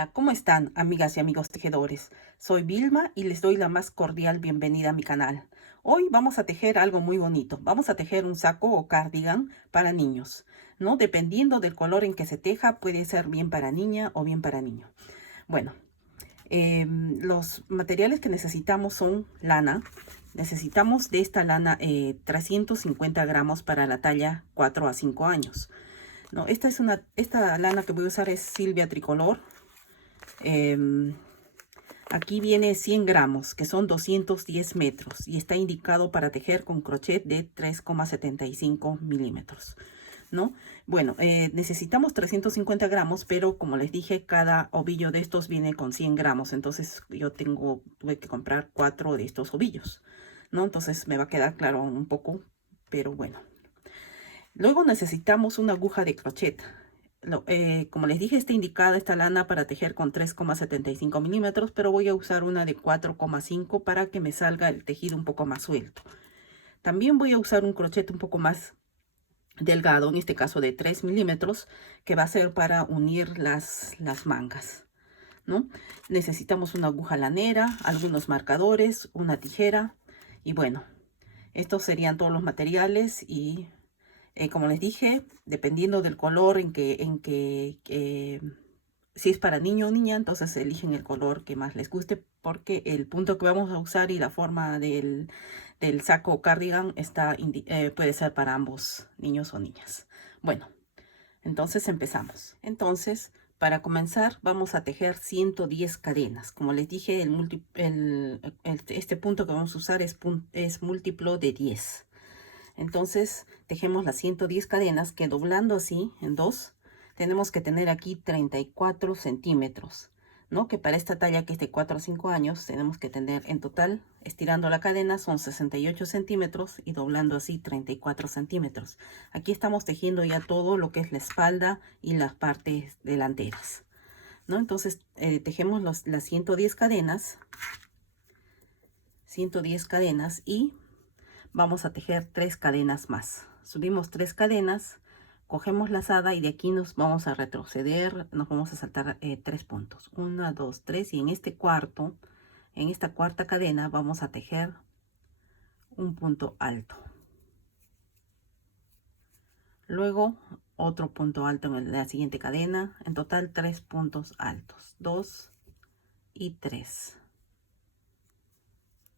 Hola, ¿cómo están, amigas y amigos tejedores? Soy Vilma y les doy la más cordial bienvenida a mi canal. Hoy vamos a tejer algo muy bonito. Vamos a tejer un saco o cardigan para niños, ¿no? Dependiendo del color en que se teja, puede ser bien para niña o bien para niño. Bueno, los materiales que necesitamos son lana. Necesitamos de esta lana 350 gramos para la talla 4 a 5 años. No, esta lana que voy a usar es Silvia Tricolor. Aquí viene 100 gramos, que son 210 metros, y está indicado para tejer con crochet de 3,75 milímetros, ¿no? Bueno, necesitamos 350 gramos, pero como les dije, cada ovillo de estos viene con 100 gramos, entonces tuve que comprar 4 de estos ovillos, ¿no? Entonces me va a quedar claro un poco, pero bueno. Luego necesitamos una aguja de crochet. Como les dije, está indicada esta lana para tejer con 3,75 milímetros, pero voy a usar una de 4,5 para que me salga el tejido un poco más suelto. También voy a usar un crochet un poco más delgado, en este caso de 3 milímetros, que va a ser para unir las mangas, ¿no? Necesitamos una aguja lanera, algunos marcadores, una tijera y bueno, estos serían todos los materiales y como les dije, dependiendo del color si es para niño o niña, entonces eligen el color que más les guste, porque el punto que vamos a usar y la forma del saco o cardigan puede ser para ambos, niños o niñas. Bueno, entonces empezamos. Entonces, para comenzar, vamos a tejer 110 cadenas. Como les dije, este punto que vamos a usar es múltiplo de 10. Entonces tejemos las 110 cadenas, que doblando así en dos, tenemos que tener aquí 34 centímetros, ¿no? Que para esta talla, que es de 4 a 5 años, tenemos que tener en total, estirando la cadena, son 68 centímetros y doblando así 34 centímetros. Aquí estamos tejiendo ya todo lo que es la espalda y las partes delanteras, ¿no? Entonces tejemos las 110 cadenas, y vamos a tejer 3 cadenas más. Subimos 3 cadenas, cogemos lazada y de aquí nos vamos a retroceder, nos vamos a saltar 3 puntos. 1, 2, 3 y en esta cuarta cadena vamos a tejer un punto alto. Luego otro punto alto en la siguiente cadena. En total 3 puntos altos. 2 y 3.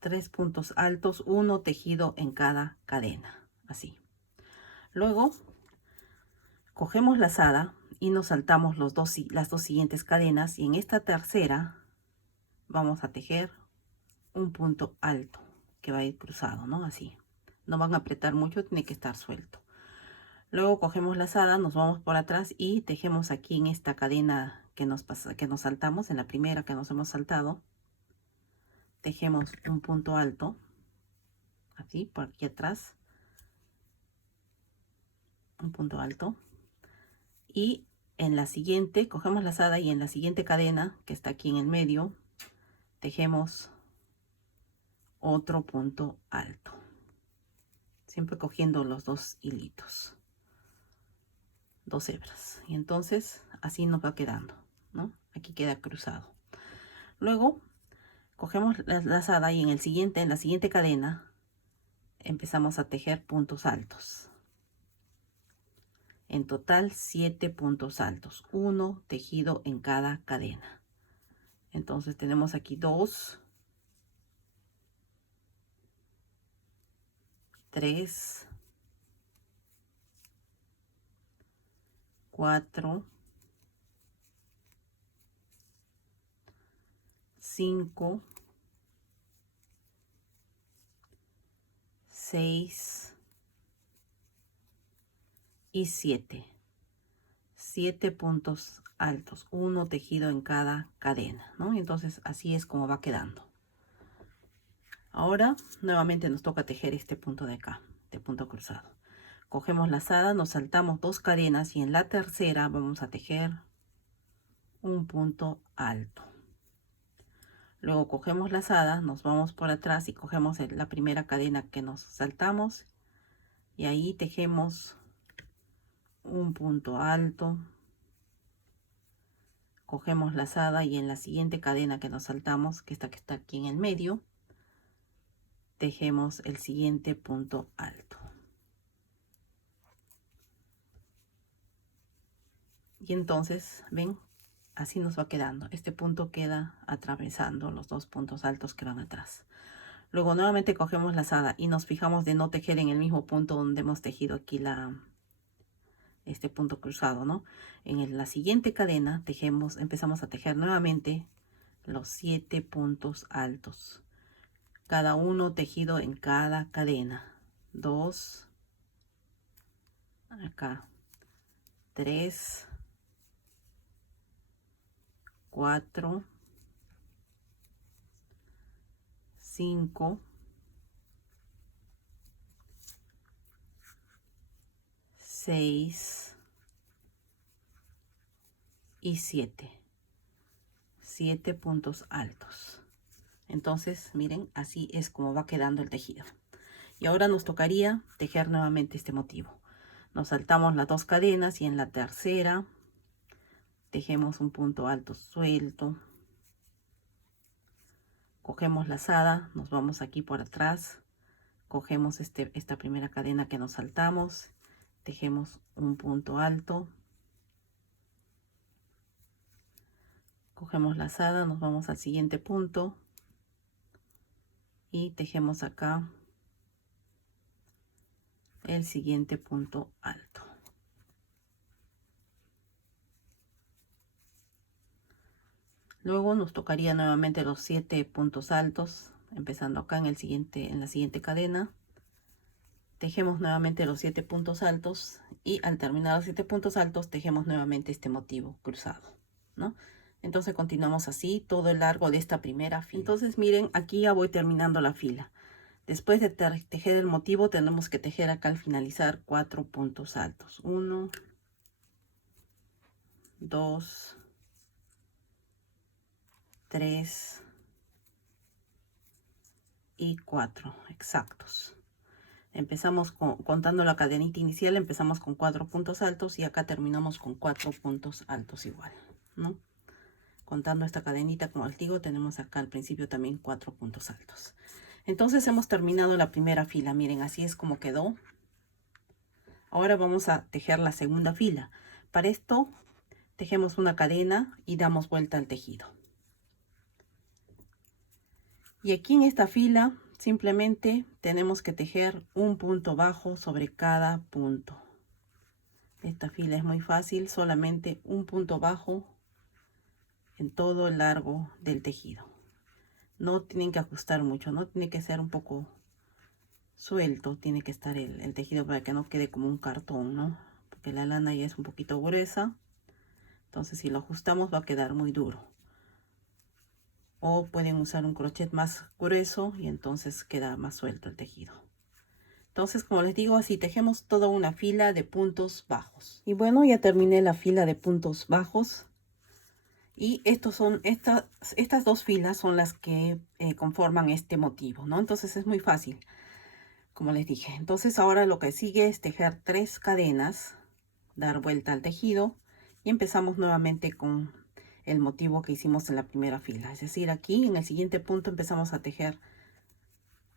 3 puntos altos, uno tejido en cada cadena. Así. Luego cogemos lazada y nos saltamos las dos siguientes cadenas, y en esta tercera vamos a tejer un punto alto que va a ir cruzado, ¿no? Así. No van a apretar mucho, tiene que estar suelto. Luego cogemos lazada, nos vamos por atrás y tejemos aquí en esta cadena que nos saltamos, en la primera que nos hemos saltado. Tejemos un punto alto, así, por aquí atrás. Un punto alto. Y en la siguiente, cogemos lazada y en la siguiente cadena, que está aquí en el medio, tejemos otro punto alto, siempre cogiendo los dos hilitos, dos hebras, y entonces así nos va quedando, ¿no? Aquí queda cruzado. Luego cogemos la lazada y en la siguiente cadena empezamos a tejer puntos altos. En total 7 puntos altos, uno tejido en cada cadena. Entonces tenemos aquí 2, 3, 4, 5, 6 y 7. 7 puntos altos, uno tejido en cada cadena, ¿no? Entonces así es como va quedando. Ahora nuevamente nos toca tejer este punto de acá, de punto cruzado. Cogemos lazada, nos saltamos 2 cadenas y en la tercera vamos a tejer un punto alto. Luego cogemos lazada, nos vamos por atrás y cogemos la primera cadena que nos saltamos y ahí tejemos un punto alto. cogemos lazada y en la siguiente cadena que nos saltamos, que está aquí en el medio, tejemos el siguiente punto alto. Y entonces, ven, así nos va quedando. Este punto queda atravesando los dos puntos altos que van atrás. Luego nuevamente cogemos lazada y nos fijamos de no tejer en el mismo punto donde hemos tejido aquí este punto cruzado, ¿no? En la siguiente cadena empezamos a tejer nuevamente los 7 puntos altos, cada uno tejido en cada cadena. 2, acá 3, 4, 5, 6 y 7 puntos altos. Entonces miren, así es como va quedando el tejido. Y ahora nos tocaría tejer nuevamente este motivo. Nos saltamos las 2 cadenas y en la tercera tejemos un punto alto suelto, cogemos lazada, nos vamos aquí por atrás, cogemos esta primera cadena que nos saltamos, tejemos un punto alto, cogemos lazada, nos vamos al siguiente punto y tejemos acá el siguiente punto alto. Luego nos tocaría nuevamente los 7 puntos altos, empezando acá en la siguiente cadena. Tejemos nuevamente los 7 puntos altos y al terminar los 7 puntos altos tejemos nuevamente este motivo cruzado, ¿no? Entonces continuamos así todo el largo de esta primera fila. Entonces miren, aquí ya voy terminando la fila. Después de tejer el motivo tenemos que tejer acá al finalizar 4 puntos altos. 1, 2, 3 y 4 exactos. Empezamos contando la cadenita inicial, empezamos con 4 puntos altos y acá terminamos con 4 puntos altos igual, ¿no? Contando esta cadenita, como les digo, tenemos acá al principio también 4 puntos altos. Entonces hemos terminado la primera fila. Miren, así es como quedó. Ahora vamos a tejer la segunda fila. Para esto tejemos una cadena y damos vuelta al tejido. Y aquí en esta fila simplemente tenemos que tejer un punto bajo sobre cada punto. Esta fila es muy fácil, solamente un punto bajo en todo el largo del tejido. No tienen que ajustar mucho, no tiene que ser un poco suelto, tiene que estar el tejido para que no quede como un cartón, ¿no? Porque la lana ya es un poquito gruesa, entonces si lo ajustamos va a quedar muy duro. O pueden usar un crochet más grueso y entonces queda más suelto el tejido. Entonces, como les digo, así tejemos toda una fila de puntos bajos. Y bueno, ya terminé la fila de puntos bajos. Y estas 2 filas son las que conforman este motivo, ¿no? Entonces es muy fácil, como les dije. Entonces ahora lo que sigue es tejer 3 cadenas, dar vuelta al tejido y empezamos nuevamente con el motivo que hicimos en la primera fila. Es decir, aquí en el siguiente punto empezamos a tejer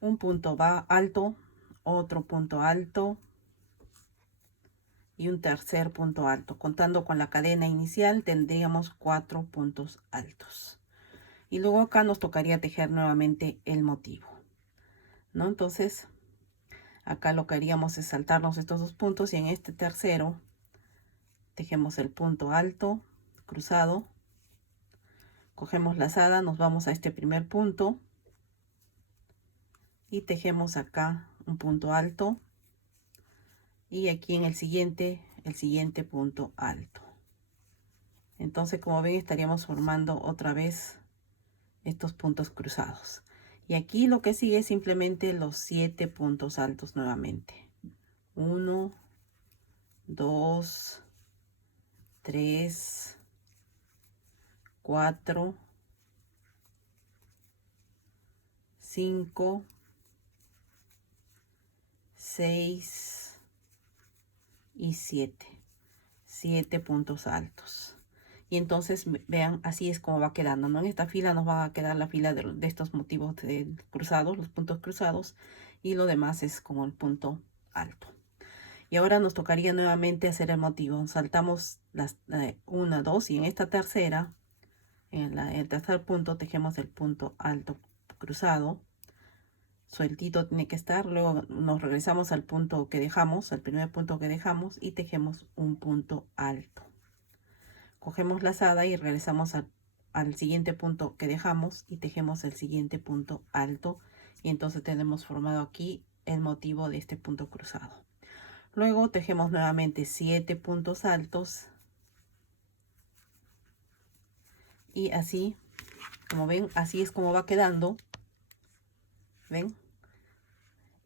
un punto alto, otro punto alto y un tercer punto alto. Contando con la cadena inicial tendríamos 4 puntos altos. Y luego acá nos tocaría tejer nuevamente el motivo, ¿no? Entonces acá lo que haríamos es saltarnos estos 2 puntos y en este tercero tejemos el punto alto cruzado, cogemos lazada, nos vamos a este primer punto y tejemos acá un punto alto y aquí en el siguiente punto alto. Entonces, como ven, estaríamos formando otra vez estos puntos cruzados. Y aquí lo que sigue es simplemente los 7 puntos altos nuevamente. 1, 2, 3, 4, 5, 6 y 7 puntos altos. Y entonces vean, así es como va quedando, ¿no? En esta fila nos va a quedar la fila de estos motivos cruzados, los puntos cruzados, y lo demás es como el punto alto. Y ahora nos tocaría nuevamente hacer el motivo. Saltamos las 1, 2 y en esta tercera, en el tercer punto, tejemos el punto alto cruzado. Sueltito tiene que estar. Luego nos regresamos al punto que dejamos, al primer punto que dejamos, y tejemos un punto alto. Cogemos lazada y regresamos al siguiente punto que dejamos y tejemos el siguiente punto alto. Y entonces tenemos formado aquí el motivo de este punto cruzado. Luego tejemos nuevamente 7 puntos altos. Y así, como ven, así es como va quedando. ¿Ven?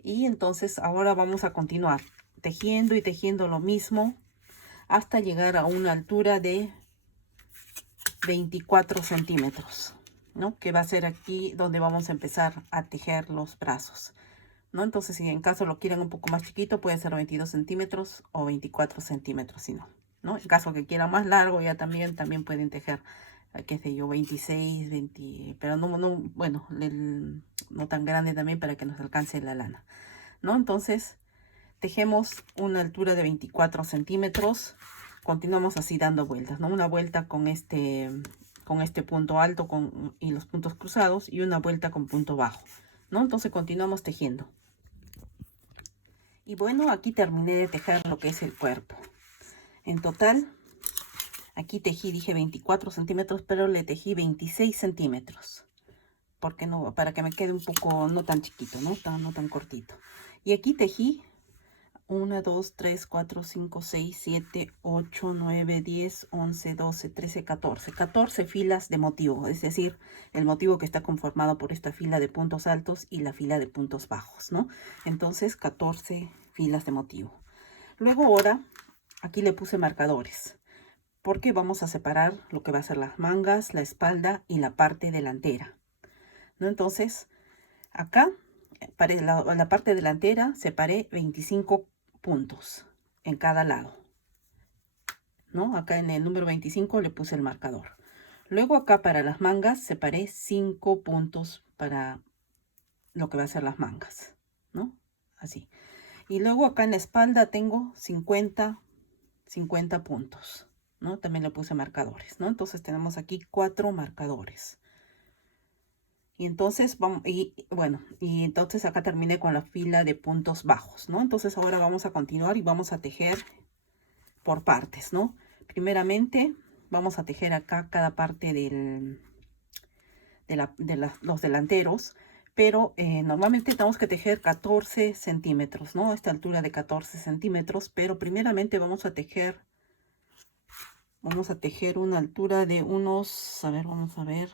Y entonces ahora vamos a continuar tejiendo y tejiendo lo mismo hasta llegar a una altura de 24 centímetros, ¿no? Que va a ser aquí donde vamos a empezar a tejer los brazos, ¿no? Entonces, si en caso lo quieren un poco más chiquito, puede ser 22 centímetros o 24 centímetros, si no, ¿no? En caso que quieran más largo, ya también pueden tejer, qué sé yo, 26, 20, pero no, bueno, no tan grande también para que nos alcance la lana, ¿no? Entonces, tejemos una altura de 24 centímetros. Continuamos así dando vueltas, ¿no? Una vuelta con este punto alto y los puntos cruzados, y una vuelta con punto bajo, ¿no? Entonces continuamos tejiendo. Y bueno, aquí terminé de tejer lo que es el cuerpo. En total, aquí tejí, dije 24 centímetros, pero le tejí 26 centímetros. Porque no, para que me quede un poco, no tan chiquito, no tan cortito. Y aquí tejí 1, 2, 3, 4, 5, 6, 7, 8, 9, 10, 11, 12, 13, 14. 14 filas de motivo, es decir, el motivo que está conformado por esta fila de puntos altos y la fila de puntos bajos, ¿no? Entonces, 14 filas de motivo. Luego ahora, aquí le puse marcadores, porque vamos a separar lo que va a ser las mangas, la espalda y la parte delantera, ¿no? Entonces, acá, para la parte delantera, separé 25 puntos en cada lado, ¿no? Acá en el número 25 le puse el marcador. Luego acá para las mangas separé 5 puntos para lo que va a ser las mangas, ¿no? Así. Y luego acá en la espalda tengo 50 puntos, ¿no? También le puse marcadores, ¿no? Entonces tenemos aquí 4 marcadores. Y entonces vamos, y entonces acá terminé con la fila de puntos bajos, ¿no? Entonces ahora vamos a continuar y vamos a tejer por partes, ¿no? Primeramente vamos a tejer acá cada parte de los delanteros, pero normalmente tenemos que tejer 14 centímetros, ¿no? A esta altura de 14 centímetros, pero primeramente vamos a tejer una altura de unos, a ver, vamos a ver,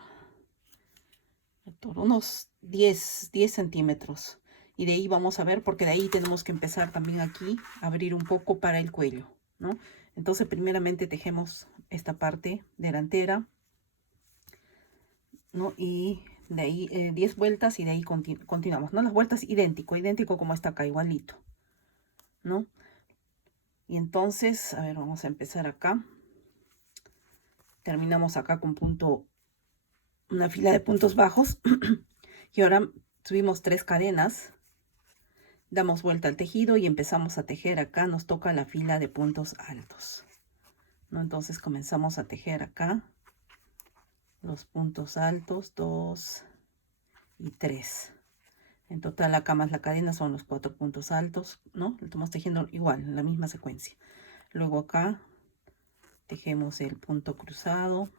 unos 10 centímetros. Y de ahí vamos a ver, porque de ahí tenemos que empezar también aquí a abrir un poco para el cuello, ¿no? Entonces primeramente tejemos esta parte delantera, ¿no? Y de ahí 10 vueltas y de ahí continuamos, ¿no? Las vueltas idéntico como está acá, igualito, ¿no? Y entonces, a ver, vamos a empezar acá. Terminamos acá con una fila de puntos bajos. Y ahora subimos 3 cadenas. Damos vuelta al tejido y empezamos a tejer acá. Nos toca la fila de puntos altos, ¿no? Entonces comenzamos a tejer acá los puntos altos, 2 y 3. En total acá más la cadena son los 4 puntos altos, ¿no? Lo estamos tejiendo igual, en la misma secuencia. Luego acá tejemos el punto cruzado.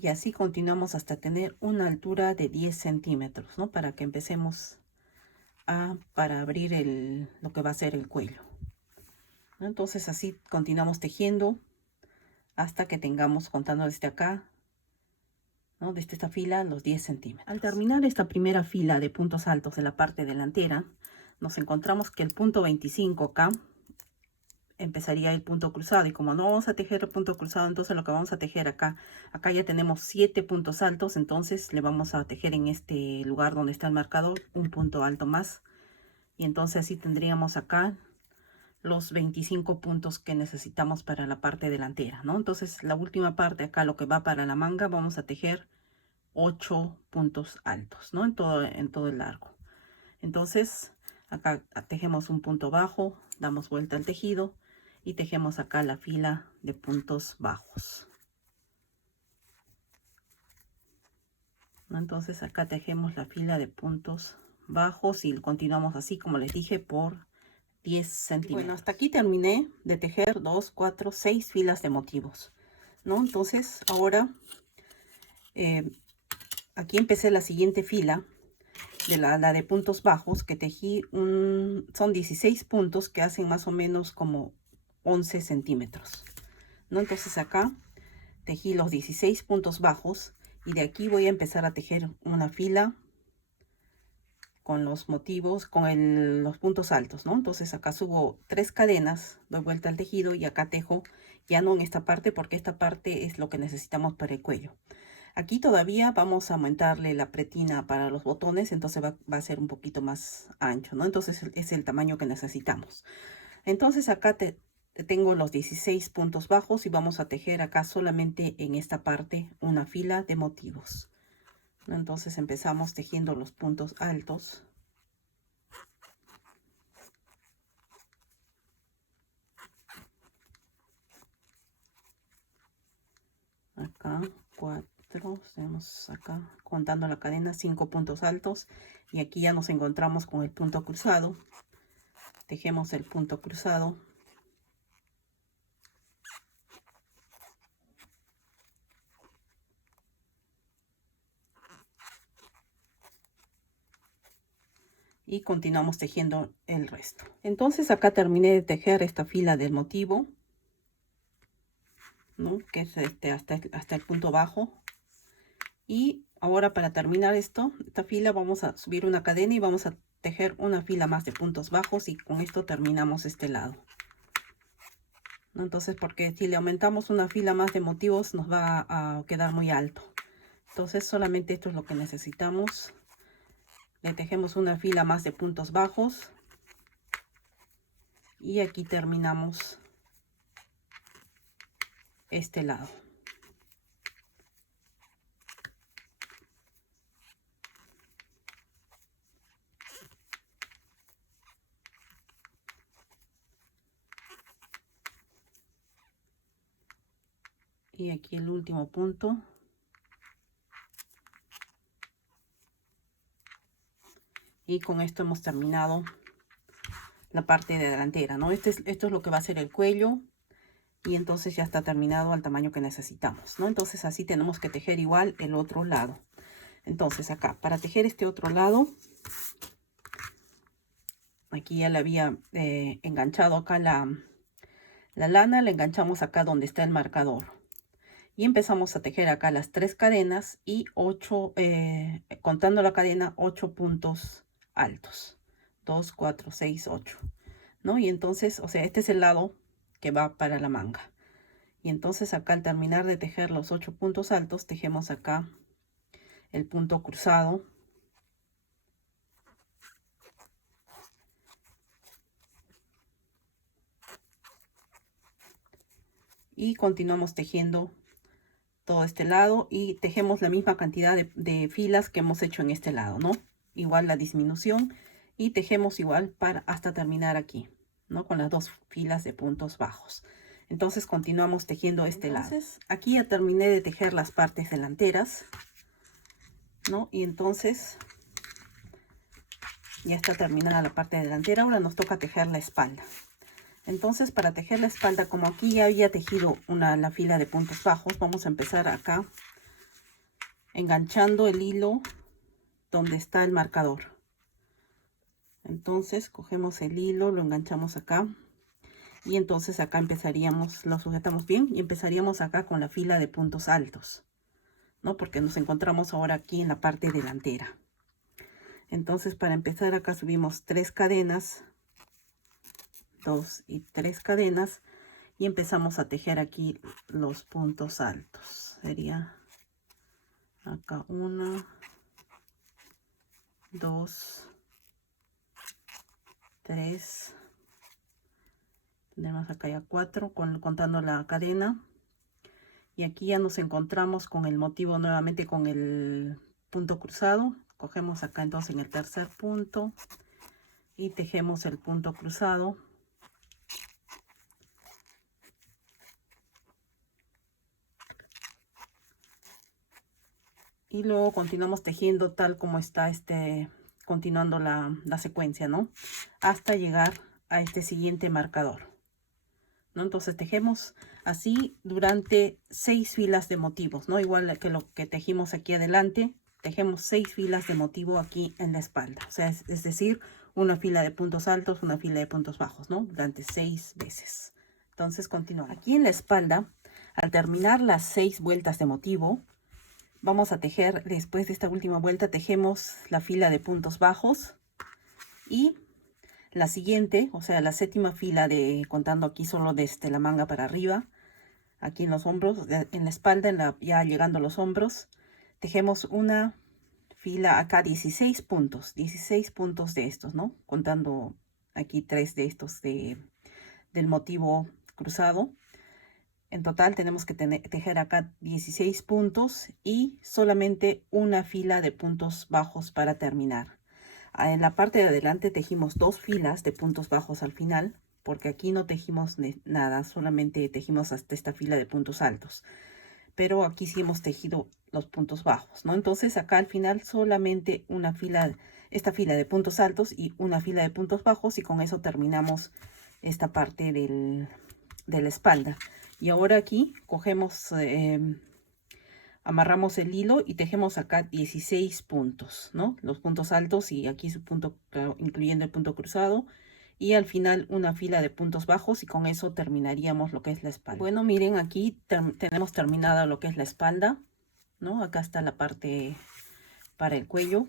Y así continuamos hasta tener una altura de 10 centímetros, ¿no? Para que empecemos para abrir lo que va a ser el cuello, ¿no? Entonces así continuamos tejiendo hasta que tengamos, contando desde acá, ¿no? Desde esta fila, los 10 centímetros. Al terminar esta primera fila de puntos altos de la parte delantera, nos encontramos que el punto 25 acá empezaría el punto cruzado, y como no vamos a tejer el punto cruzado, entonces lo que vamos a tejer acá ya tenemos 7 puntos altos, entonces le vamos a tejer en este lugar donde está el marcador un punto alto más, y entonces así tendríamos acá los 25 puntos que necesitamos para la parte delantera, ¿no? Entonces la última parte acá, lo que va para la manga, vamos a tejer 8 puntos altos, ¿no? En todo el largo. Entonces acá tejemos un punto bajo, damos vuelta al tejido y tejemos acá la fila de puntos bajos, ¿no? Entonces acá tejemos la fila de puntos bajos y continuamos así, como les dije, por 10 centímetros. Bueno, hasta aquí terminé de tejer 2, 4, 6 filas de motivos, ¿no? Entonces ahora aquí empecé la siguiente fila de la de puntos bajos, que tejí son 16 puntos que hacen más o menos como 11 centímetros, ¿no? Entonces acá tejí los 16 puntos bajos y de aquí voy a empezar a tejer una fila con los motivos, con los puntos altos, ¿no? Entonces acá subo 3 cadenas, doy vuelta al tejido y acá tejo, ya no en esta parte porque esta parte es lo que necesitamos para el cuello. Aquí todavía vamos a aumentarle la pretina para los botones, entonces va a ser un poquito más ancho, ¿no? Entonces es el tamaño que necesitamos. Entonces acá tengo los 16 puntos bajos y vamos a tejer acá solamente en esta parte una fila de motivos, ¿no? Entonces empezamos tejiendo los puntos altos. Acá 4, tenemos acá contando la cadena 5 puntos altos y aquí ya nos encontramos con el punto cruzado. Tejemos el punto cruzado. Y continuamos tejiendo el resto. Entonces acá terminé de tejer esta fila del motivo, ¿no? Que es hasta el punto bajo. Y ahora para terminar esta fila vamos a subir una cadena y vamos a tejer una fila más de puntos bajos y con esto terminamos este lado, ¿no? Entonces porque si le aumentamos una fila más de motivos nos va a quedar muy alto. Entonces solamente esto es lo que necesitamos. Le tejemos una fila más de puntos bajos y aquí terminamos este lado. Y aquí el último punto. Y con esto hemos terminado la parte de delantera, ¿no? Esto es lo que va a ser el cuello. Y entonces ya está terminado al tamaño que necesitamos, ¿no? Entonces así tenemos que tejer igual el otro lado. Entonces acá, para tejer este otro lado, aquí ya le había enganchado acá la lana, le enganchamos acá donde está el marcador. Y empezamos a tejer acá las 3 cadenas y 8, contando la cadena, 8 puntos altos. 2, 4, 6, 8, ¿no? Y entonces, o sea, este es el lado que va para la manga. Y entonces acá al terminar de tejer los 8 puntos altos, tejemos acá el punto cruzado. Y continuamos tejiendo todo este lado y tejemos la misma cantidad de filas que hemos hecho en este lado, ¿no? Igual la disminución y tejemos igual hasta terminar aquí, ¿no? Con las 2 filas de puntos bajos. Entonces continuamos tejiendo este lado. Aquí ya terminé de tejer las partes delanteras, ¿no? Y entonces ya está terminada la parte delantera. Ahora nos toca tejer la espalda. Entonces para tejer la espalda, como aquí ya había tejido la fila de puntos bajos, vamos a empezar acá enganchando el hilo donde está el marcador. Entonces cogemos el hilo, lo enganchamos acá y entonces acá empezaríamos, lo sujetamos bien y empezaríamos acá con la fila de puntos altos, ¿no? Porque nos encontramos ahora aquí en la parte delantera. Entonces para empezar acá subimos 3 cadenas, 2 y 3 cadenas y empezamos a tejer aquí los puntos altos. Sería acá 1, 2, 3, Tenemos acá ya 4 contando la cadena. Y aquí ya nos encontramos con el motivo nuevamente con el punto cruzado. Cogemos acá entonces en el tercer punto y tejemos el punto cruzado. Y luego continuamos tejiendo tal como está continuando la secuencia, ¿no? Hasta llegar a este siguiente marcador, ¿no? Entonces tejemos así durante 6 filas de motivos, ¿no? Igual que lo que tejimos aquí adelante, tejemos 6 filas de motivo aquí en la espalda. O sea, es decir, una fila de puntos altos, una fila de puntos bajos, ¿no? Durante 6 veces. Entonces continuamos. Aquí en la espalda, al terminar las 6 vueltas de motivo, vamos a tejer, después de esta última vuelta, tejemos la fila de puntos bajos y la siguiente, o sea, la séptima fila contando aquí solo desde la manga para arriba, aquí en los hombros, en la espalda, ya llegando a los hombros, tejemos una fila acá 16 puntos de estos, ¿no? Contando aquí 3 de estos del motivo cruzado. En total tenemos que tejer acá 16 puntos y solamente una fila de puntos bajos para terminar. En la parte de adelante tejimos 2 filas de puntos bajos al final, porque aquí no tejimos nada, solamente tejimos hasta esta fila de puntos altos. Pero aquí sí hemos tejido los puntos bajos, ¿no? Entonces acá al final solamente una fila, esta fila de puntos altos y una fila de puntos bajos, y con eso terminamos esta parte de la espalda. Y ahora aquí cogemos, amarramos el hilo y tejemos acá 16 puntos, ¿no? Los puntos altos y aquí su punto, incluyendo el punto cruzado. Y al final una fila de puntos bajos, y con eso terminaríamos lo que es la espalda. Bueno, miren, aquí tenemos terminada lo que es la espalda, ¿no? Acá está la parte para el cuello.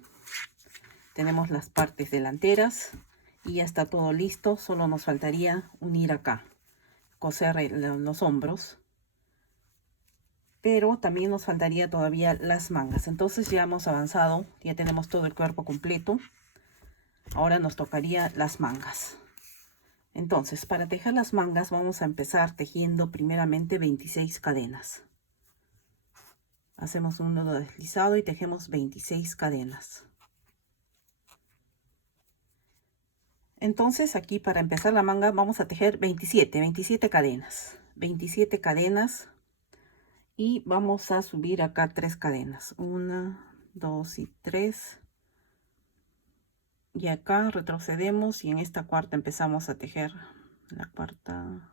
Tenemos las partes delanteras y ya está todo listo. Solo nos faltaría unir acá, coser los hombros, pero también nos faltaría todavía las mangas. Entonces ya hemos avanzado, ya tenemos todo el cuerpo completo. Ahora nos tocaría las mangas. Entonces, para tejer las mangas vamos a empezar tejiendo primeramente 26 cadenas. Hacemos un nudo deslizado y tejemos 26 cadenas. Entonces aquí para empezar la manga vamos a tejer 27 cadenas. 27 cadenas. Y vamos a subir acá 3 cadenas. 1, 2 y 3. Y acá retrocedemos y en esta cuarta empezamos a tejer. La cuarta,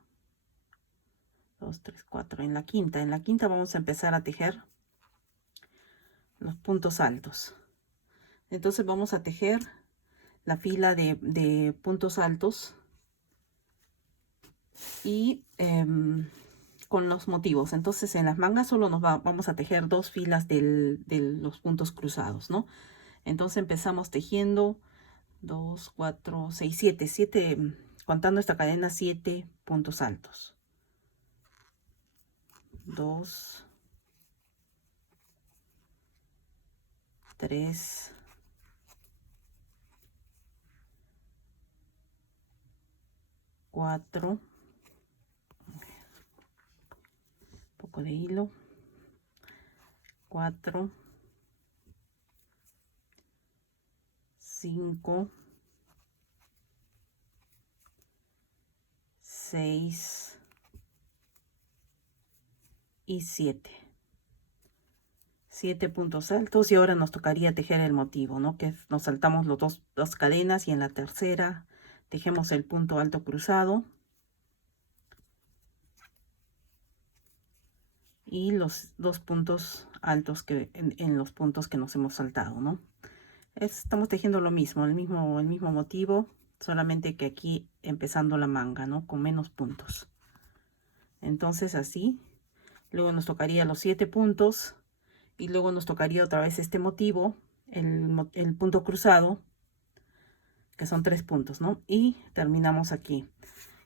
2, 3, 4. En la quinta vamos a empezar a tejer los puntos altos. Entonces vamos a tejer la fila de puntos altos y con los motivos. Entonces en las mangas solo vamos a tejer 2 filas de los puntos cruzados, ¿no? Entonces empezamos tejiendo 2, 4, 6, 7, contando esta cadena, 7 puntos altos. 2, 3, 4, un poco de hilo, 4, 5, 6 y 7. 7 puntos altos, y ahora nos tocaría tejer el motivo, ¿no? Que nos saltamos los dos cadenas y en la tercera tejemos el punto alto cruzado y los 2 puntos altos que en los puntos que nos hemos saltado, ¿no? Estamos tejiendo lo mismo, el mismo motivo, solamente que aquí empezando la manga, ¿no? Con menos puntos. Entonces así, luego nos tocaría los 7 puntos y luego nos tocaría otra vez este motivo, el punto cruzado, que son 3 puntos, ¿no? Y terminamos aquí.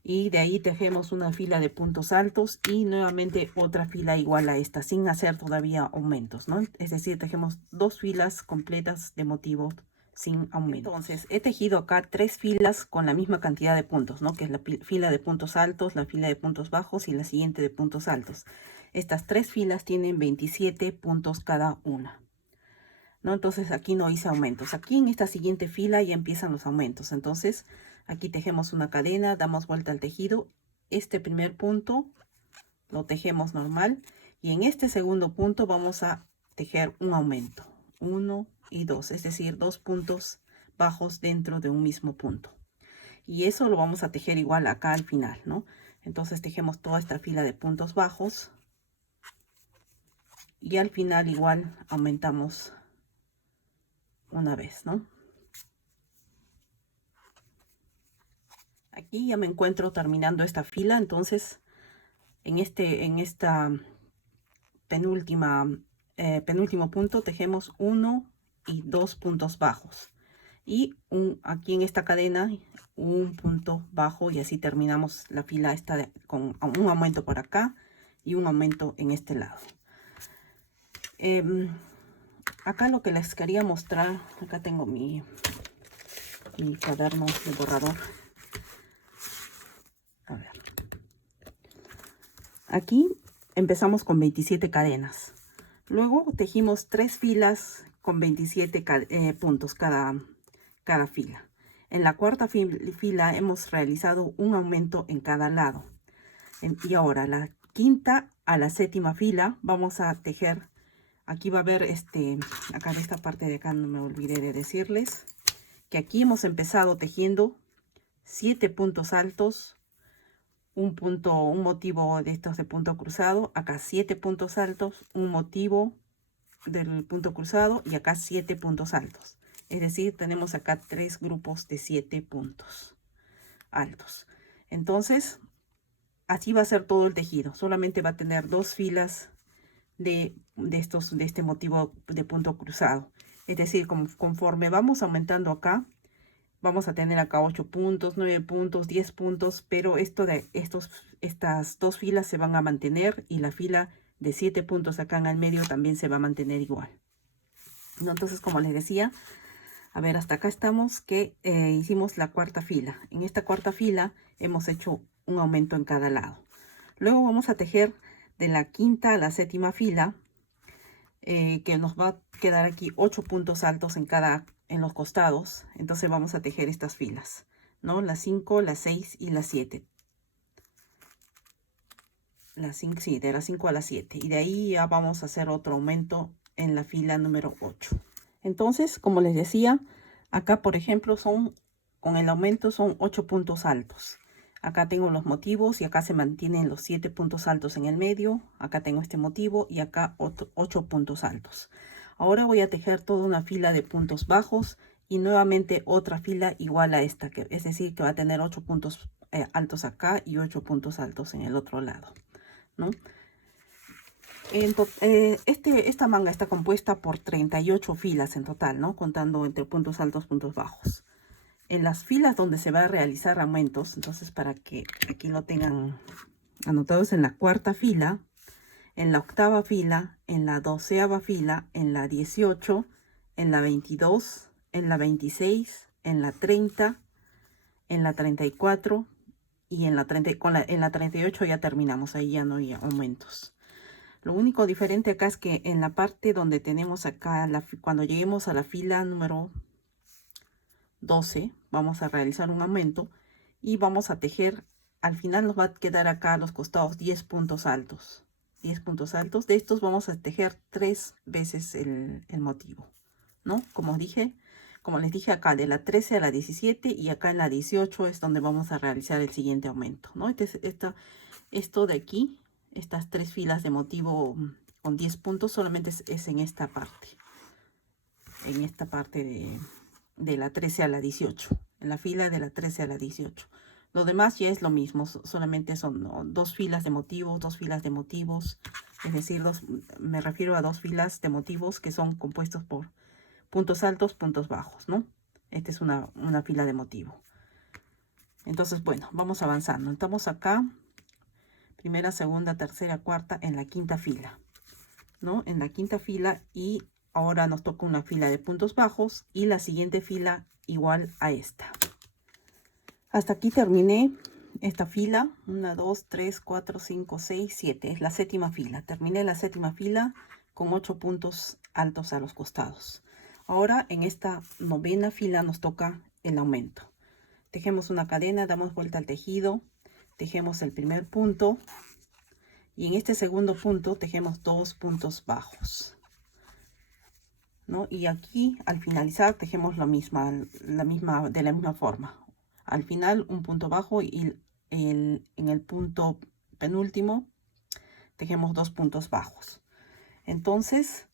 Y de ahí tejemos una fila de puntos altos y nuevamente otra fila igual a esta, sin hacer todavía aumentos, ¿no? Es decir, tejemos 2 filas completas de motivo sin aumento. Entonces he tejido acá 3 filas con la misma cantidad de puntos, ¿no? Que es la fila de puntos altos, la fila de puntos bajos y la siguiente de puntos altos. Estas 3 filas tienen 27 puntos cada una, ¿no? Entonces aquí no hice aumentos. Aquí en esta siguiente fila ya empiezan los aumentos. Entonces aquí tejemos una cadena, damos vuelta al tejido. Este primer punto lo tejemos normal y en este segundo punto vamos a tejer un aumento, 1 y 2, es decir, 2 puntos bajos dentro de un mismo punto. Y eso lo vamos a tejer igual acá al final, ¿no? Entonces tejemos toda esta fila de puntos bajos y al final igual aumentamos una vez, ¿no? Aquí ya me encuentro terminando esta fila, entonces en esta penúltimo punto tejemos 1 y 2 puntos bajos y aquí en esta cadena un punto bajo, y así terminamos la fila esta con un aumento por acá y un aumento en este lado. Acá lo que les quería mostrar, acá tengo mi cuaderno de borrador. A ver, aquí empezamos con 27 cadenas, luego tejimos 3 filas con 27 puntos cada fila. En la cuarta fila hemos realizado un aumento en cada lado. Y ahora la quinta a la séptima fila vamos a tejer. Aquí va a haber acá en esta parte de acá, no me olvidé de decirles que aquí hemos empezado tejiendo 7 puntos altos, un motivo de estos de punto cruzado, acá 7 puntos altos, un motivo del punto cruzado y acá 7 puntos altos. Es decir, tenemos acá 3 grupos de 7 puntos altos. Entonces, así va a ser todo el tejido. Solamente va a tener 2 filas de este motivo de punto cruzado. Es decir, conforme vamos aumentando acá, vamos a tener acá 8 puntos, 9 puntos, 10 puntos, pero estas 2 filas se van a mantener y la fila de 7 puntos acá en el medio también se va a mantener igual, ¿no? Entonces, como les decía, a ver, hasta acá estamos que hicimos la cuarta fila. En esta cuarta fila hemos hecho un aumento en cada lado. Luego vamos a tejer de la quinta a la séptima fila, que nos va a quedar aquí 8 puntos altos en los costados. Entonces vamos a tejer estas filas, ¿no? La 5, la 6 y la 7. Sí, de la 5 a la 7. Y de ahí ya vamos a hacer otro aumento en la fila número 8. Entonces, como les decía, acá por ejemplo con el aumento son 8 puntos altos. Acá tengo los motivos y acá se mantienen los 7 puntos altos en el medio. Acá tengo este motivo y acá 8 puntos altos. Ahora voy a tejer toda una fila de puntos bajos y nuevamente otra fila igual a esta, es decir, que va a tener 8 puntos altos acá y 8 puntos altos en el otro lado, ¿no? Esta manga está compuesta por 38 filas en total, ¿no? Contando entre puntos altos, puntos bajos. En las filas donde se va a realizar aumentos, entonces para que aquí lo tengan anotados, en la cuarta fila, en la octava fila, en la 12ª fila, en la 18, en la 22, en la 26, en la 30, en la 34 y en la 38 ya terminamos, ahí ya no hay aumentos. Lo único diferente acá es que en la parte donde tenemos acá, cuando lleguemos a la fila número 12, vamos a realizar un aumento y vamos a tejer. Al final nos va a quedar acá a los costados 10 puntos altos. 10 puntos altos. De estos vamos a tejer 3 veces el motivo, ¿no? Como les dije acá, de la 13 a la 17 y acá en la 18 es donde vamos a realizar el siguiente aumento, ¿no? Esto de aquí, estas 3 filas de motivo con 10 puntos solamente es en esta parte. En esta parte de la 13 a la 18. En la fila de la 13 a la 18. Lo demás ya es lo mismo. Solamente son 2 filas de motivos, 2 filas de motivos. Es decir, me refiero a 2 filas de motivos que son compuestos por puntos altos, puntos bajos, ¿no? Esta es una fila de motivo. Entonces, bueno, vamos avanzando. Estamos acá. Primera, segunda, tercera, cuarta, en la quinta fila, ¿no? En la quinta fila y ahora nos toca una fila de puntos bajos y la siguiente fila igual a esta. Hasta aquí terminé esta fila. 1, 2, 3, 4, 5, 6, 7. Es la séptima fila. Terminé la séptima fila con 8 puntos altos a los costados. Ahora en esta novena fila nos toca el aumento. Tejemos una cadena, damos vuelta al tejido, tejemos el primer punto y en este segundo punto tejemos 2 puntos bajos, ¿no? Y aquí al finalizar tejemos de la misma forma. Al final un punto bajo y en el punto penúltimo tejemos 2 puntos bajos. Entonces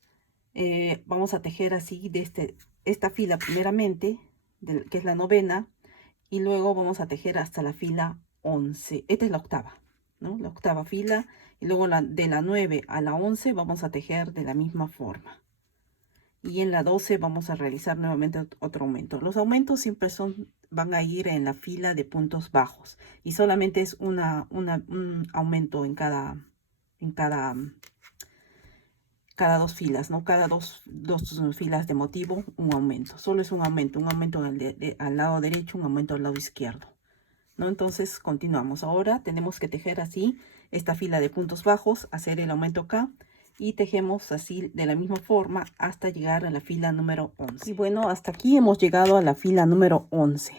vamos a tejer así de esta fila primeramente, que es la novena, y luego vamos a tejer hasta la fila 11. Esta es la octava, ¿no? La octava fila, y luego de la 9 a la 11 vamos a tejer de la misma forma. Y en la 12 vamos a realizar nuevamente otro aumento. Los aumentos siempre van a ir en la fila de puntos bajos y solamente es un aumento en cada dos filas, ¿no? Cada dos filas de motivo, un aumento. Solo es un aumento al lado derecho, un aumento al lado izquierdo, ¿no? Entonces continuamos. Ahora tenemos que tejer así esta fila de puntos bajos, hacer el aumento acá y tejemos así de la misma forma hasta llegar a la fila número 11. Y bueno, hasta aquí hemos llegado a la fila número 11,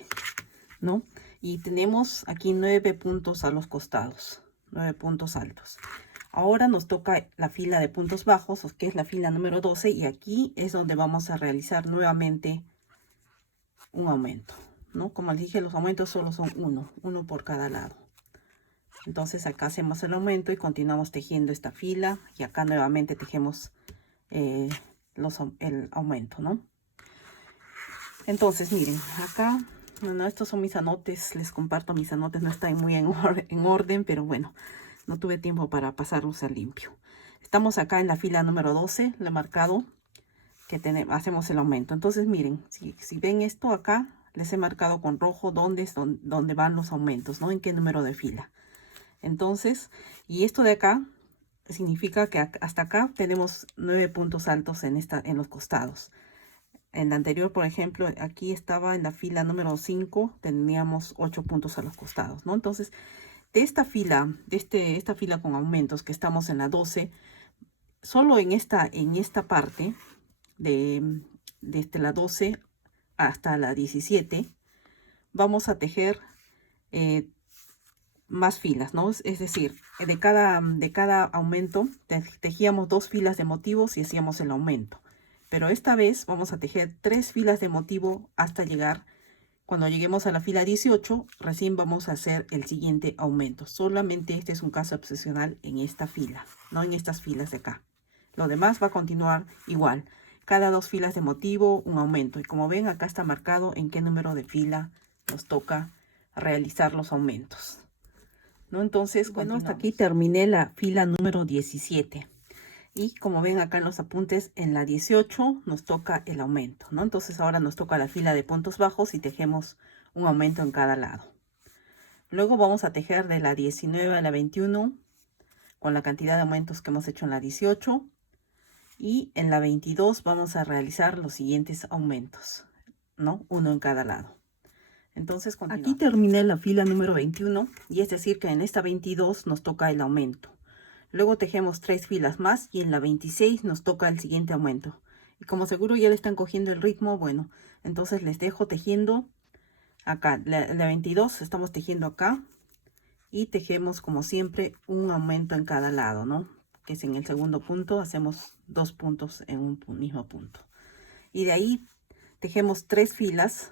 ¿no? Y tenemos aquí 9 puntos a los costados, 9 puntos altos. Ahora nos toca la fila de puntos bajos, que es la fila número 12, y aquí es donde vamos a realizar nuevamente un aumento, ¿no? Como les dije, los aumentos solo son uno por cada lado. Entonces acá hacemos el aumento y continuamos tejiendo esta fila y acá nuevamente tejemos el aumento, ¿no? Entonces miren, acá, bueno, estos son mis anotes, les comparto mis anotes, no están muy en orden, pero bueno, no tuve tiempo para pasarlos a limpio. Estamos acá en la fila número 12, le he marcado que hacemos el aumento. Entonces miren, si ven esto acá, les he marcado con rojo dónde van los aumentos, ¿no? En qué número de fila. Entonces, y esto de acá significa que hasta acá tenemos 9 puntos altos en los costados. En la anterior, por ejemplo, aquí estaba en la fila número 5, teníamos 8 puntos a los costados, ¿no? Entonces, de esta fila, esta fila con aumentos que estamos en la 12, solo en esta parte de la 12 hasta la 17, vamos a tejer más filas, ¿no? Es decir, de cada aumento tejíamos 2 filas de motivos y hacíamos el aumento. Pero esta vez vamos a tejer 3 filas de motivo hasta llegar, cuando lleguemos a la fila 18, recién vamos a hacer el siguiente aumento. Solamente este es un caso excepcional en esta fila, no en estas filas de acá. Lo demás va a continuar igual. Cada 2 filas de motivo, un aumento. Y como ven, acá está marcado en qué número de fila nos toca realizar los aumentos, ¿no? Entonces, bueno, hasta aquí terminé la fila número 17. Y como ven acá en los apuntes, en la 18 nos toca el aumento, ¿no? Entonces ahora nos toca la fila de puntos bajos y tejemos un aumento en cada lado. Luego vamos a tejer de la 19 a la 21 con la cantidad de aumentos que hemos hecho en la 18. Y en la 22 vamos a realizar los siguientes aumentos, ¿no? Uno en cada lado. Entonces continuamos. Aquí terminé la fila número 21 y es decir que en esta 22 nos toca el aumento. Luego tejemos 3 filas más y en la 26 nos toca el siguiente aumento. Y como seguro ya le están cogiendo el ritmo, bueno, entonces les dejo tejiendo acá. La 22 estamos tejiendo acá y tejemos como siempre un aumento en cada lado, ¿no? Que es en el segundo punto, hacemos 2 puntos en un mismo punto. Y de ahí tejemos 3 filas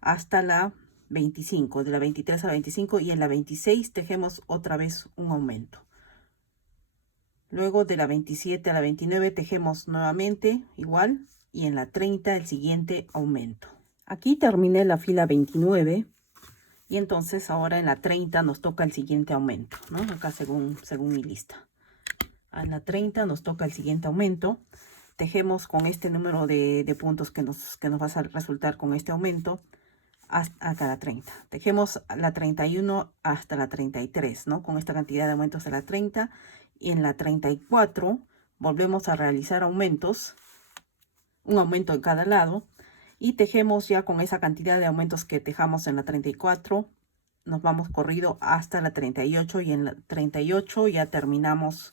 hasta la 25, de la 23 a la 25, y en la 26 tejemos otra vez un aumento. Luego de la 27 a la 29 tejemos nuevamente igual y en la 30 el siguiente aumento. Aquí terminé la fila 29 y entonces ahora en la 30 nos toca el siguiente aumento, ¿no? Acá según mi lista. En la 30 nos toca el siguiente aumento. Tejemos con este número de puntos que nos va a resultar con este aumento hasta la 30. Tejemos la 31 hasta la 33, ¿no? Con esta cantidad de aumentos de la 30. Y en la 34 volvemos a realizar aumentos un aumento en cada lado y tejemos ya con esa cantidad de aumentos que tejamos en la 34. Nos vamos corrido hasta la 38 y en la 38 ya terminamos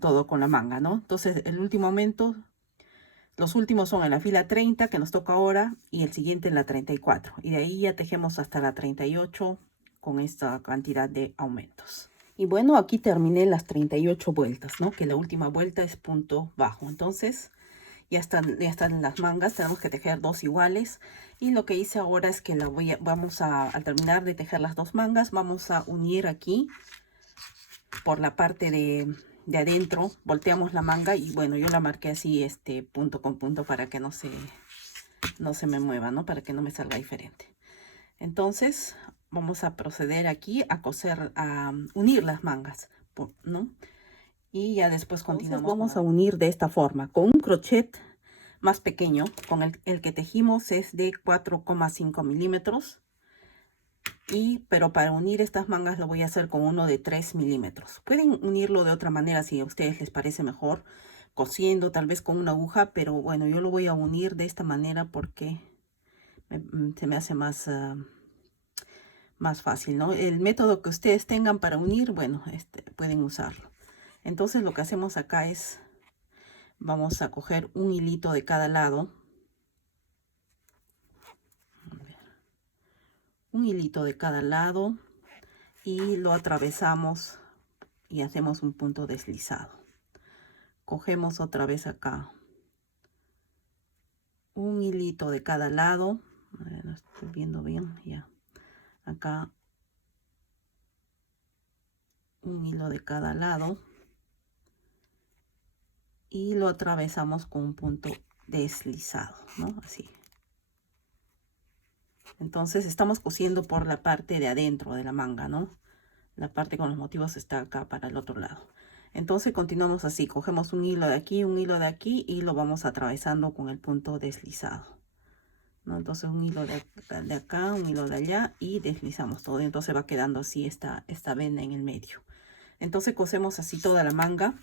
todo con la manga, ¿no? Entonces el último aumento, los últimos son en la fila 30 que nos toca ahora y el siguiente en la 34 y de ahí ya tejemos hasta la 38 con esta cantidad de aumentos. Y bueno, aquí terminé las 38 vueltas, ¿no? Que la última vuelta es punto bajo. Entonces ya están las mangas, tenemos que tejer dos iguales. Y lo que hice ahora es que al terminar de tejer las dos mangas, vamos a unir aquí por la parte de adentro, volteamos la manga y bueno, yo la marqué así, punto con punto para que no se me mueva, ¿no? Para que no me salga diferente. Entonces vamos a proceder aquí a coser, a unir las mangas, ¿no? Y ya después continuamos. Vamos a unir de esta forma, con un crochet más pequeño, con el que tejimos es de 4,5 milímetros. Pero para unir estas mangas lo voy a hacer con uno de 3 milímetros. Pueden unirlo de otra manera si a ustedes les parece mejor, cosiendo tal vez con una aguja, pero bueno, yo lo voy a unir de esta manera porque se me hace más fácil, ¿no? El método que ustedes tengan para unir, bueno, pueden usarlo. Entonces lo que hacemos acá es, vamos a coger un hilito de cada lado. Un hilito de cada lado y lo atravesamos y hacemos un punto deslizado. Cogemos otra vez acá un hilito de cada lado. No estoy viendo bien, ya. Acá un hilo de cada lado y lo atravesamos con un punto deslizado, ¿no? Así. Entonces estamos cosiendo por la parte de adentro de la manga, ¿no? La parte con los motivos está acá para el otro lado. Entonces continuamos así, cogemos un hilo de aquí, un hilo de aquí y lo vamos atravesando con el punto deslizado, ¿no? Entonces un hilo de acá, un hilo de allá y deslizamos todo. Entonces va quedando así esta venda en el medio. Entonces cosemos así toda la manga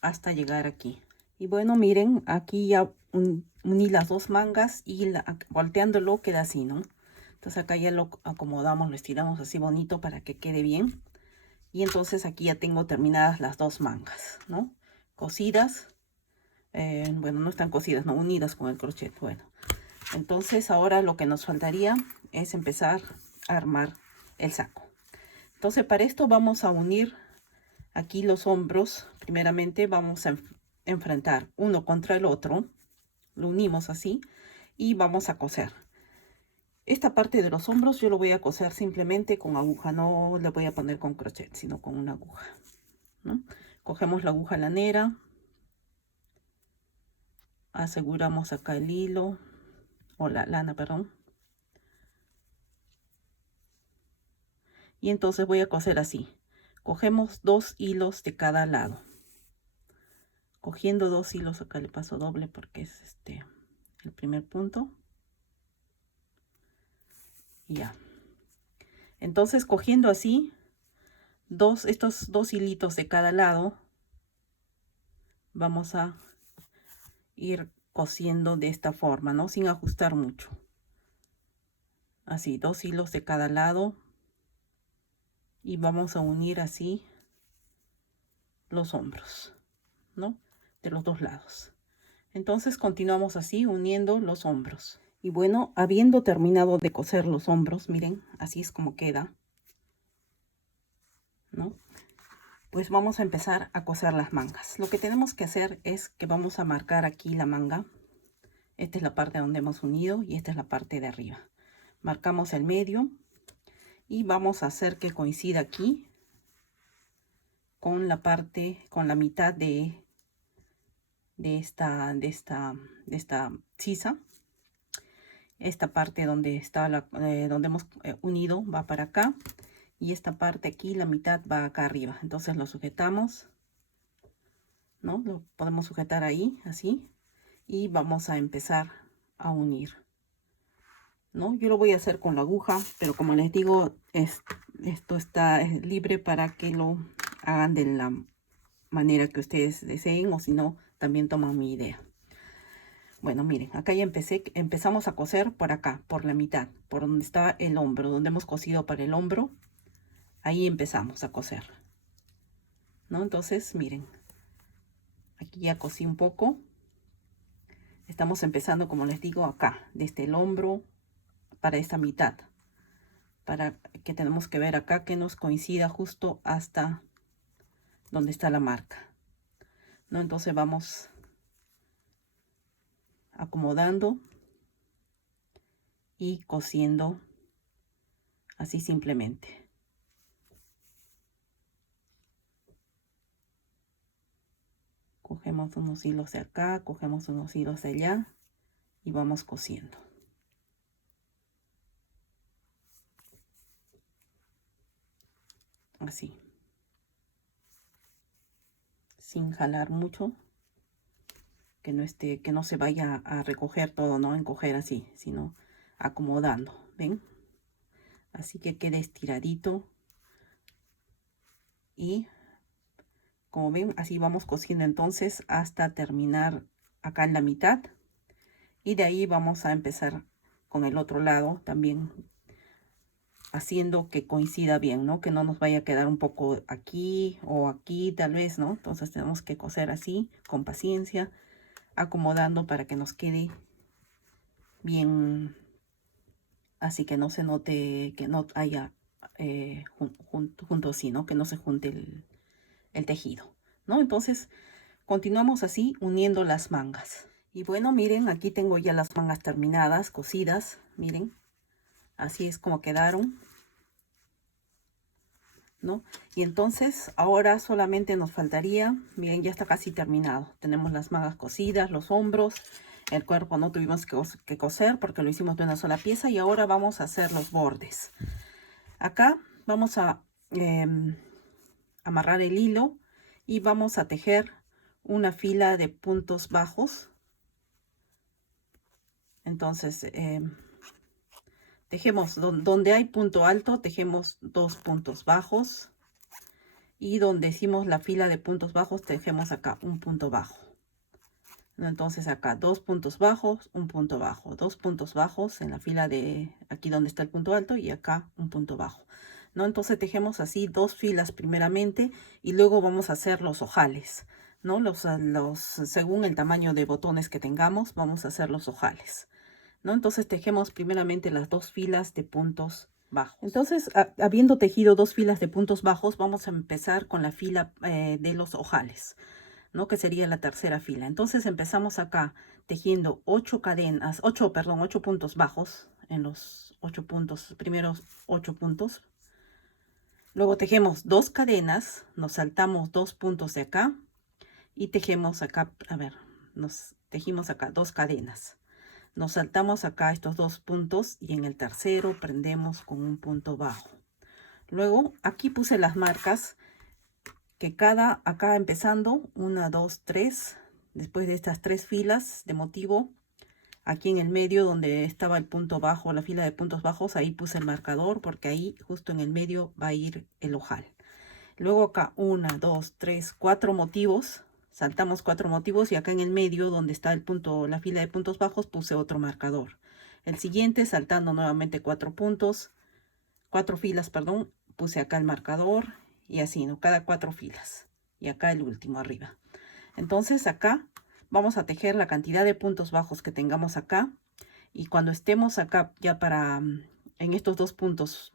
hasta llegar aquí. Y bueno, miren, aquí ya uní las dos mangas y volteándolo queda así, ¿no? Entonces acá ya lo acomodamos, lo estiramos así bonito para que quede bien. Y entonces aquí ya tengo terminadas las dos mangas, ¿no? Cosidas. Bueno, no están cosidas, no, unidas con el crochet. Bueno, entonces ahora lo que nos faltaría es empezar a armar el saco. Entonces para esto vamos a unir aquí los hombros. Primeramente vamos a enfrentar uno contra el otro. Lo unimos así y vamos a coser. Esta parte de los hombros yo lo voy a coser simplemente con aguja, no le voy a poner con crochet, sino con una aguja, ¿no? Cogemos la aguja lanera, aseguramos acá el hilo, o la lana, perdón. Y entonces voy a coser así. Cogemos dos hilos de cada lado. Cogiendo dos hilos, acá le paso doble porque es el primer punto. Y ya. Entonces cogiendo así, estos dos hilitos de cada lado, vamos a ir cosiendo de esta forma, ¿no? Sin ajustar mucho. Así, dos hilos de cada lado. Y vamos a unir así los hombros, ¿no? De los dos lados. Entonces continuamos así uniendo los hombros. Y bueno, habiendo terminado de coser los hombros, miren, así es como queda, ¿no? Pues vamos a empezar a coser las mangas. Lo que tenemos que hacer es que vamos a marcar aquí la manga. Esta es la parte donde hemos unido y esta es la parte de arriba. Marcamos el medio y vamos a hacer que coincida aquí con la parte, con la mitad de esta sisa. Esta parte donde está donde hemos unido va para acá y esta parte aquí, la mitad va acá arriba. Entonces lo sujetamos, ¿no? Lo podemos sujetar ahí, así, y vamos a empezar a unir, ¿no? Yo lo voy a hacer con la aguja, pero como les digo, esto está libre para que lo hagan de la manera que ustedes deseen, o si no, también toman mi idea. Bueno, miren, acá ya empezamos a coser por acá, por la mitad, por donde está el hombro, donde hemos cosido para el hombro. Ahí empezamos a coser, ¿no? Entonces, miren, aquí ya cosí un poco. Estamos empezando, como les digo, acá, desde el hombro para esta mitad. Para que tenemos que ver acá que nos coincida justo hasta donde está la marca, ¿no? Entonces vamos acomodando y cosiendo así simplemente. Cogemos unos hilos de acá, cogemos unos hilos de allá y vamos cosiendo. Así. Sin jalar mucho. Que no se vaya a recoger todo, no encoger así, sino acomodando, ¿ven? Así que quede estiradito. Y como ven, así vamos cosiendo entonces hasta terminar acá en la mitad. Y de ahí vamos a empezar con el otro lado también haciendo que coincida bien, ¿no? Que no nos vaya a quedar un poco aquí o aquí tal vez, ¿no? Entonces tenemos que coser así, con paciencia, acomodando para que nos quede bien, así que no se note que no haya junto así, ¿no? Que no se junte el tejido, ¿no? Entonces continuamos así uniendo las mangas. Y bueno, miren, aquí tengo ya las mangas terminadas, cosidas, miren. Así es como quedaron, ¿no? Y entonces ahora solamente nos faltaría, miren, ya está casi terminado. Tenemos las mangas cosidas, los hombros, el cuerpo no tuvimos que coser porque lo hicimos de una sola pieza. Y ahora vamos a hacer los bordes. Acá vamos a amarrar el hilo y vamos a tejer una fila de puntos bajos. Entonces tejemos donde hay punto alto, tejemos 2 puntos bajos, y donde hicimos la fila de puntos bajos tejemos acá un punto bajo, ¿no? Entonces acá 2 puntos bajos, un punto bajo, 2 puntos bajos en la fila de aquí donde está el punto alto y acá un punto bajo, ¿no? Entonces tejemos así 2 filas primeramente y luego vamos a hacer los ojales, ¿no? Según el tamaño de botones que tengamos vamos a hacer los ojales, ¿no? Entonces tejemos primeramente las 2 filas de puntos bajos. Entonces, habiendo tejido 2 filas de puntos bajos, vamos a empezar con la fila de los ojales, ¿no? Que sería la tercera fila. Entonces empezamos acá tejiendo 8 puntos bajos en los 8 puntos, primeros 8 puntos. Luego tejemos 2 cadenas, nos saltamos 2 puntos de acá y tejemos acá, a ver, nos tejimos acá 2 cadenas. Nos saltamos acá estos 2 puntos y en el tercero prendemos con un punto bajo. Luego aquí puse las marcas que acá empezando 1, 2, 3, después de estas 3 filas de motivo, aquí en el medio donde estaba el punto bajo, la fila de puntos bajos, ahí puse el marcador porque ahí justo en el medio va a ir el ojal. Luego acá 1, 2, 3, 4 motivos. Saltamos 4 motivos y acá en el medio donde está el punto, la fila de puntos bajos, puse otro marcador. El siguiente saltando nuevamente 4 filas, perdón, puse acá el marcador y así, ¿no? Cada 4 filas y acá el último arriba. Entonces acá vamos a tejer la cantidad de puntos bajos que tengamos acá y cuando estemos acá ya en estos 2 puntos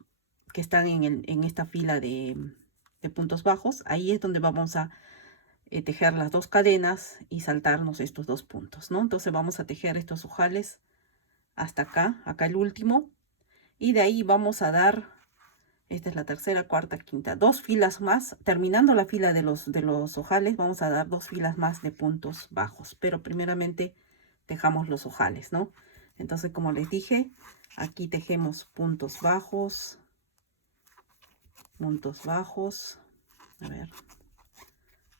que están en esta fila de puntos bajos, ahí es donde vamos a tejer las 2 cadenas y saltarnos estos 2 puntos, ¿no? Entonces vamos a tejer estos ojales hasta acá el último, y de ahí vamos a dar, esta es la tercera, cuarta, quinta, 2 filas más. Terminando la fila de los ojales vamos a dar 2 filas más de puntos bajos, pero primeramente tejamos los ojales, ¿no? Entonces, como les dije, aquí tejemos puntos bajos, a ver,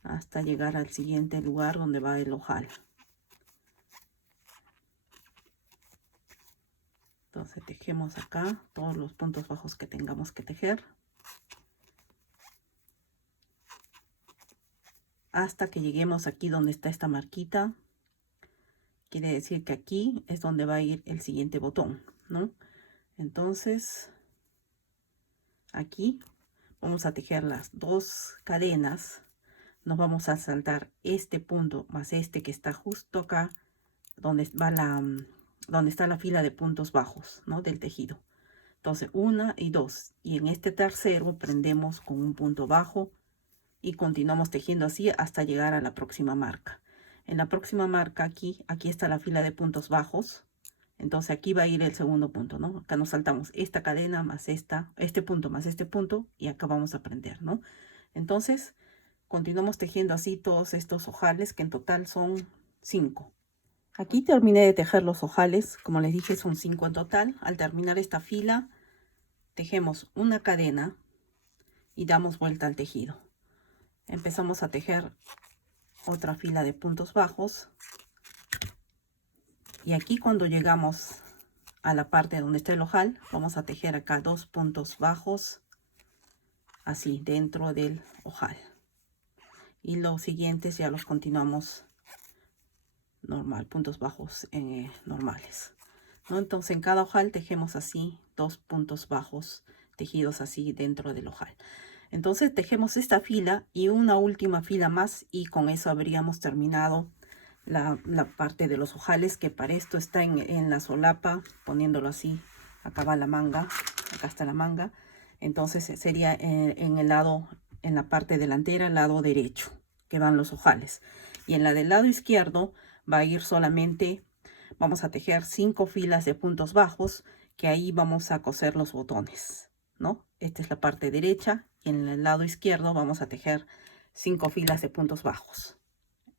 hasta llegar al siguiente lugar donde va el ojal. Entonces tejemos acá todos los puntos bajos que tengamos que tejer hasta que lleguemos aquí donde está esta marquita quiere decir que aquí es donde va a ir el siguiente botón, ¿no? Entonces, aquí vamos a tejer las 2 cadenas. Nos vamos a saltar este punto más este que está justo acá, donde va donde está la fila de puntos bajos, ¿no? Del tejido. Entonces, 1 y 2. Y en este tercero prendemos con un punto bajo y continuamos tejiendo así hasta llegar a la próxima marca. En la próxima marca aquí está la fila de puntos bajos. Entonces aquí va a ir el segundo punto, ¿no? Acá nos saltamos esta cadena más este punto más este punto y acá vamos a prender, ¿no? Entonces continuamos tejiendo así todos estos ojales, que en total son 5. Aquí terminé de tejer los ojales, como les dije son 5 en total. Al terminar esta fila tejemos una cadena y damos vuelta al tejido. Empezamos a tejer otra fila de puntos bajos y aquí cuando llegamos a la parte donde está el ojal vamos a tejer acá 2 puntos bajos así dentro del ojal, y los siguientes ya los continuamos normal, puntos bajos normales, ¿no? Entonces en cada ojal tejemos así 2 puntos bajos tejidos así dentro del ojal. Entonces tejemos esta fila y una última fila más y con eso habríamos terminado la parte de los ojales, que para esto está en la solapa, poniéndolo así. Acá va la manga, acá está la manga. Entonces sería en el lado, en la parte delantera, el lado derecho, que van los ojales. Y en la del lado izquierdo va a ir solamente, vamos a tejer 5 filas de puntos bajos, que ahí vamos a coser los botones, ¿no? Esta es la parte derecha y en el lado izquierdo vamos a tejer 5 filas de puntos bajos.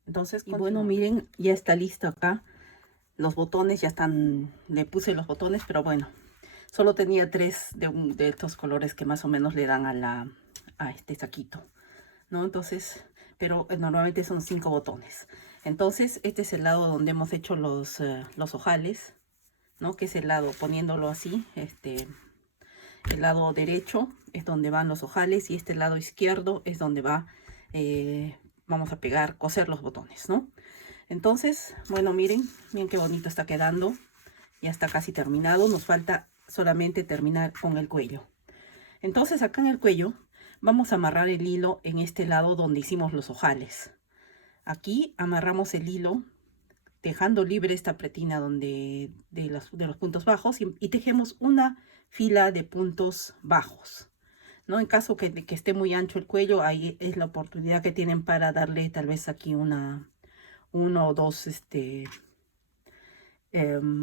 Entonces, y bueno, miren, ya está listo acá. Los botones ya están, le puse los botones, pero bueno, solo tenía 3 de estos colores que más o menos le dan a este saquito, ¿no? Entonces, pero normalmente son 5 botones. Entonces, este es el lado donde hemos hecho los ojales, ¿no? Que es el lado, poniéndolo así, el lado derecho es donde van los ojales y este lado izquierdo es donde va, vamos a pegar, coser los botones, ¿no? Entonces, bueno, miren qué bonito está quedando. Ya está casi terminado. Nos falta solamente terminar con el cuello. Entonces, acá en el cuello vamos a amarrar el hilo en este lado donde hicimos los ojales. Aquí amarramos el hilo, dejando libre esta pretina donde de los puntos bajos y tejemos una fila de puntos bajos, ¿no? En caso que esté muy ancho el cuello, ahí es la oportunidad que tienen para darle tal vez aquí uno o dos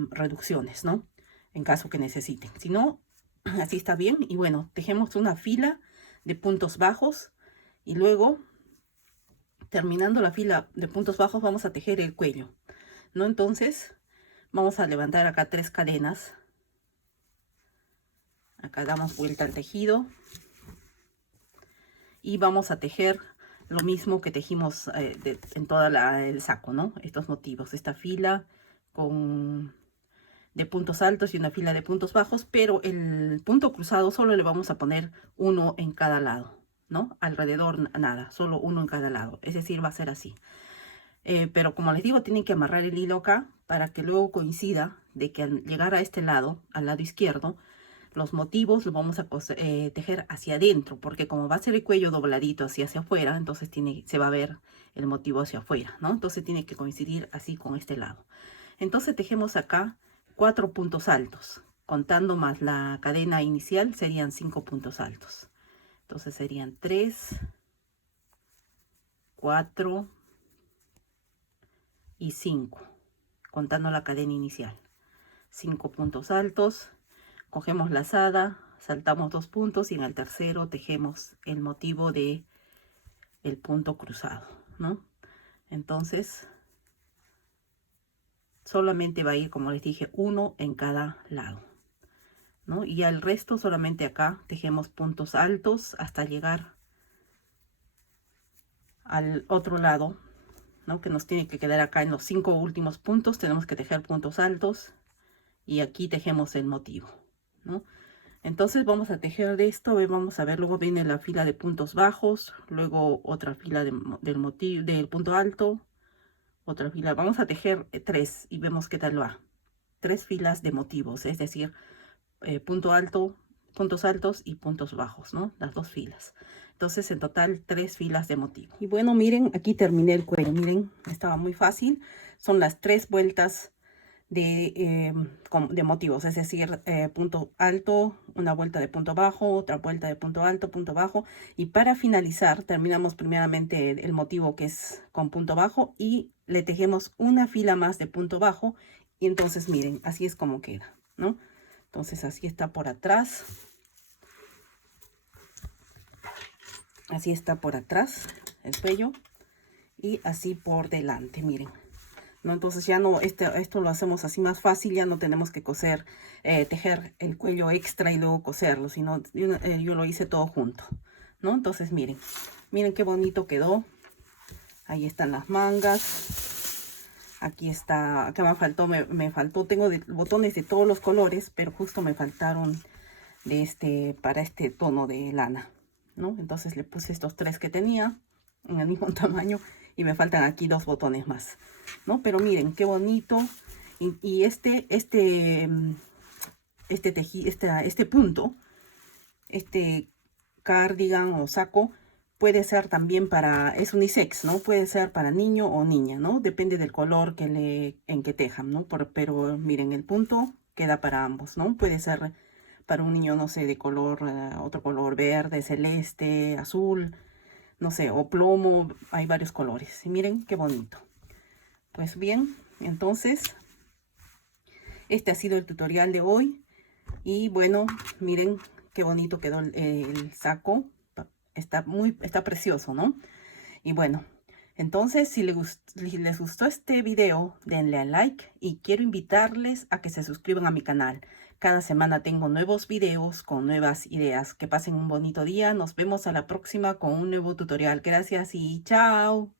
reducciones, ¿no? En caso que necesiten. Si no, así está bien. Y bueno, tejemos una fila de puntos bajos y luego, terminando la fila de puntos bajos, vamos a tejer el cuello, ¿no? Entonces vamos a levantar acá 3 cadenas. Acá damos vuelta al tejido y vamos a tejer lo mismo que tejimos en toda el saco, ¿no? Estos motivos, esta fila de puntos altos y una fila de puntos bajos, pero el punto cruzado solo le vamos a poner uno en cada lado, ¿no? Alrededor nada, solo uno en cada lado, es decir, va a ser así. Pero como les digo, tienen que amarrar el hilo acá para que luego coincida de que al llegar a este lado, al lado izquierdo, los motivos los vamos a tejer hacia adentro, porque como va a ser el cuello dobladito hacia afuera, entonces se va a ver el motivo hacia afuera, ¿no? Entonces tiene que coincidir así con este lado. Entonces tejemos acá 4 puntos altos, contando más la cadena inicial serían 5 puntos altos. Entonces serían 3, 4 y 5, contando la cadena inicial. 5 puntos altos, cogemos lazada, saltamos 2 puntos y en el tercero tejemos el motivo de el punto cruzado, ¿no? Entonces solamente va a ir, como les dije, uno en cada lado, ¿no? Y al resto solamente acá tejemos puntos altos hasta llegar al otro lado, ¿no? Que nos tiene que quedar acá en los 5 últimos puntos, tenemos que tejer puntos altos y aquí tejemos el motivo, ¿no? Entonces vamos a tejer de esto, vamos a ver, luego viene la fila de puntos bajos, luego otra fila del punto alto, otra fila. Vamos a tejer 3 y vemos qué tal va. 3 filas de motivos, es decir, punto alto, puntos altos y puntos bajos, ¿no? Las 2 filas. Entonces, en total, 3 filas de motivo. Y bueno, miren, aquí terminé el cuello. Miren, estaba muy fácil. Son las 3 vueltas de motivos, es decir, punto alto, una vuelta de punto bajo, otra vuelta de punto alto, punto bajo. Y para finalizar, terminamos primeramente el motivo que es con punto bajo y le tejemos una fila más de punto bajo. Y entonces, miren, así es como queda, ¿no? Entonces así está por atrás. Así está por atrás el cuello. Y así por delante, miren. ¿No? Entonces ya no, esto lo hacemos así más fácil. Ya no tenemos que coser, tejer el cuello extra y luego coserlo. Sino yo lo hice todo junto, ¿no? Entonces miren. Miren qué bonito quedó. Ahí están las mangas. Aquí está, acá me faltó, tengo botones de todos los colores, pero justo me faltaron para este tono de lana, ¿no? Entonces le puse estos 3 que tenía en el mismo tamaño y me faltan aquí 2 botones más, ¿no? Pero miren qué bonito. Y este punto, este cardigan o saco, puede ser también es unisex, ¿no? Puede ser para niño o niña, ¿no? Depende del color en que tejan, ¿no? Pero miren, el punto queda para ambos, ¿no? Puede ser para un niño, no sé, de color, otro color verde, celeste, azul, no sé, o plomo. Hay varios colores. Y miren qué bonito. Pues bien, entonces, este ha sido el tutorial de hoy. Y bueno, miren qué bonito quedó el saco. Está precioso, ¿no? Y bueno, entonces si les gustó este video, denle a like y quiero invitarles a que se suscriban a mi canal. Cada semana tengo nuevos videos con nuevas ideas. Que pasen un bonito día. Nos vemos a la próxima con un nuevo tutorial. Gracias y chao.